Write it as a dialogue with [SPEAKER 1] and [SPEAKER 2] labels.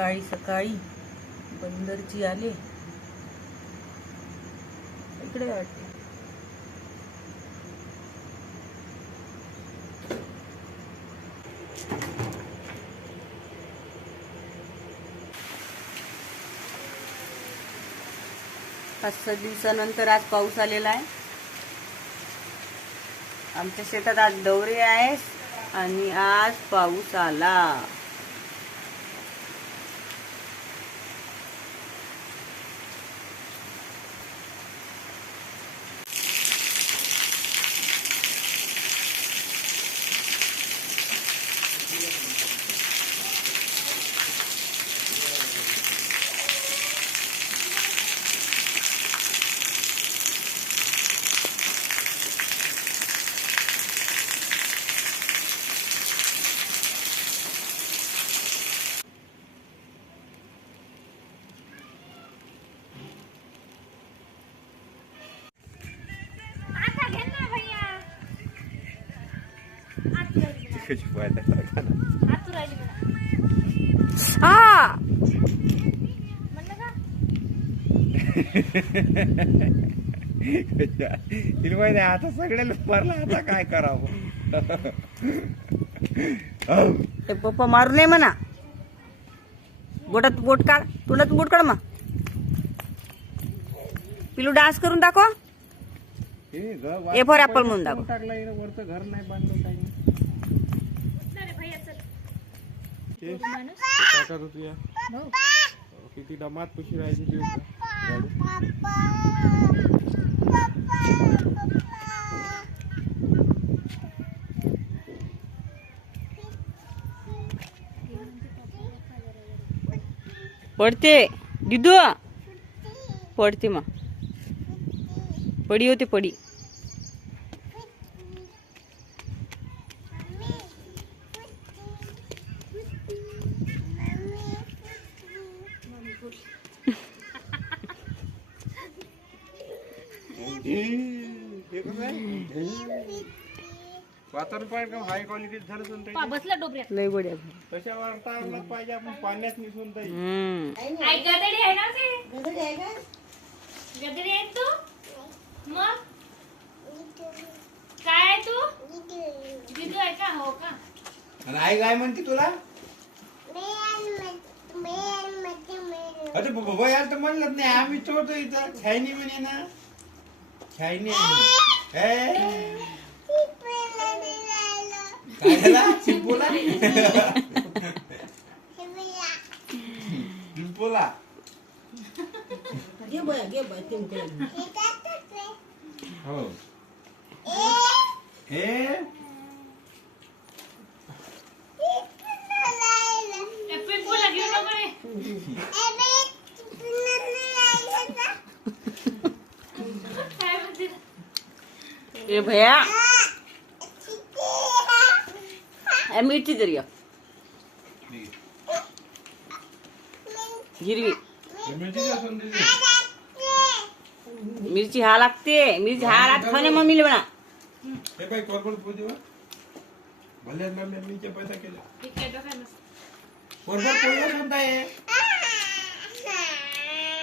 [SPEAKER 1] सकाळी सकाळी बंदरची आले. इकडे वाटते. पाच सहा दिवसानंतर आज पाऊस आलेला आहे. आमच्या शेतात आज दौरे आहे आणि आज पाऊस आला.
[SPEAKER 2] मला. आतू
[SPEAKER 3] तिला माहिती सगळ्याला मारला आता काय करावं?
[SPEAKER 1] ते पप्पा मारू नये म्हणा. बोटात बोट काढ. तोंडात बोट काढ मग. पिलू डान्स करून दाखव.
[SPEAKER 3] हे
[SPEAKER 1] ए फॉर ऍपल म्हणून दाखव.
[SPEAKER 3] टाकला वरचं घर नाही बांधलं काही ते
[SPEAKER 2] माणूस
[SPEAKER 3] काय करत होती या?
[SPEAKER 2] भाऊ
[SPEAKER 3] किती दमात पुशी राहायची ती उभं. गाडी.
[SPEAKER 1] पडते दिदू पडते मग पडी होते पडी
[SPEAKER 3] हे कसं आहे? वातावरण पाहिजे का? हाय क्वालिटीत झालं सुनता
[SPEAKER 2] पा बसला डोबऱ्यात.
[SPEAKER 1] लय बड्या
[SPEAKER 3] तशा वातावरणात पाहिजे आपण पाण्यात
[SPEAKER 1] हम्म.
[SPEAKER 2] आई गदडी आहे ना ते गदडी आहे तू? मग? काय आहे तू? दिदू आहे का? हो का?
[SPEAKER 3] आणि आई काय म्हणते तुला? अरे बाबा यार तर म्हणलं नाही. आम्ही चोरतो इथं. छायनी म्हणे ना छायनी ए, काय झाला शिंपोला शिंपोला हो हे
[SPEAKER 2] एप्रिल
[SPEAKER 1] ए भया ए, मिरची तरी या. हिरवी
[SPEAKER 3] मिरची
[SPEAKER 1] हा लागते मिरची हा रात खाणे मम्मीला म्हणा
[SPEAKER 3] भले मम्मी पैसा केला